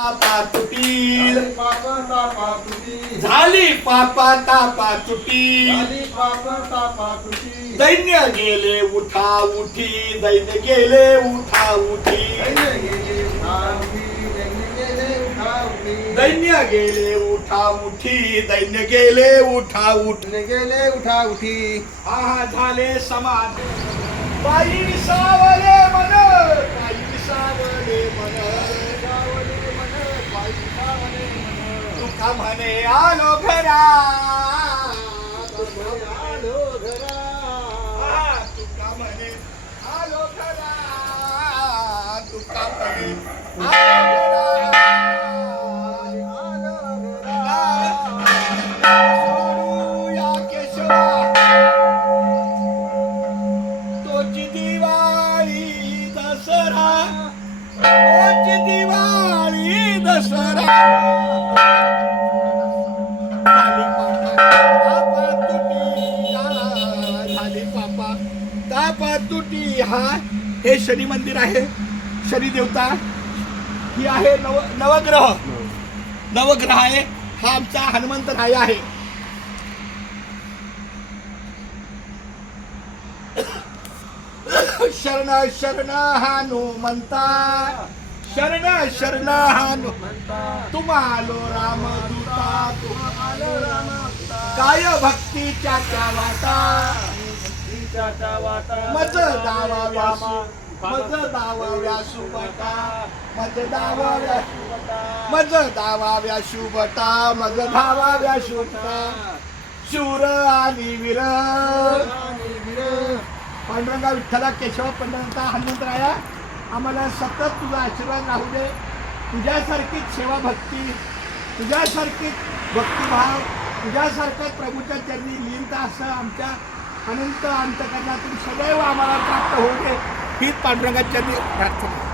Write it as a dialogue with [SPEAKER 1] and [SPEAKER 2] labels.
[SPEAKER 1] पापा तुटी
[SPEAKER 2] पाप तापा तुटी
[SPEAKER 1] झाली पापा तापा तुटी
[SPEAKER 2] झाली पाप तापा तुटी
[SPEAKER 1] दैन्य गेले उठा उठी. दैन्य गेले उठा उठी.
[SPEAKER 2] दैन्य गेले दैन्य गेले उठावली
[SPEAKER 1] दैन्य गेले उठा उठी. दैन्य गेले उठा उठ.
[SPEAKER 2] दैन्य गेले उठा उठी.
[SPEAKER 1] हा झाले समाज बाई सावले मन म्हणे आलो घरा.
[SPEAKER 2] आलो घरा.
[SPEAKER 1] तुका म्हणे आलो घरा. तुका म्हणे आलो दिवाळी दसरा तापातुटी हा हे शनी मंदिर आहे. शनी देवता ही आहे नव नवग्रह. नवग्रह आहे. हा आमचा हनुमंतराय आहे. शरण शरण हनुमंता. शरण शरण हनुमंता. तुम्हालो राम दूता तुम्हालो राम काय भक्तीच्या वाटा मज दावा व्यासू. मज दावा व्यासू बटा मज दावा व्यासू मज दावा व्यासू बटा मज धावा व्यासू बटा. शूर आणि वीर. पांडुरंगा विठ्ठला केशव पंढरता हनुमंतराया आम्हाला सतत तुझा आशीर्वाद राहू दे. तुझ्यासारखीच सेवा भक्ती तुझ्यासारखीच भक्तिभाव तुझ्यासारखं प्रभूच्या चरणी लिहिता असं आमच्या अनंत अंतकरणातून सदैव आम्हाला प्राप्त होऊ दे. हीच पांडुरंगाच्या प्रार्थना.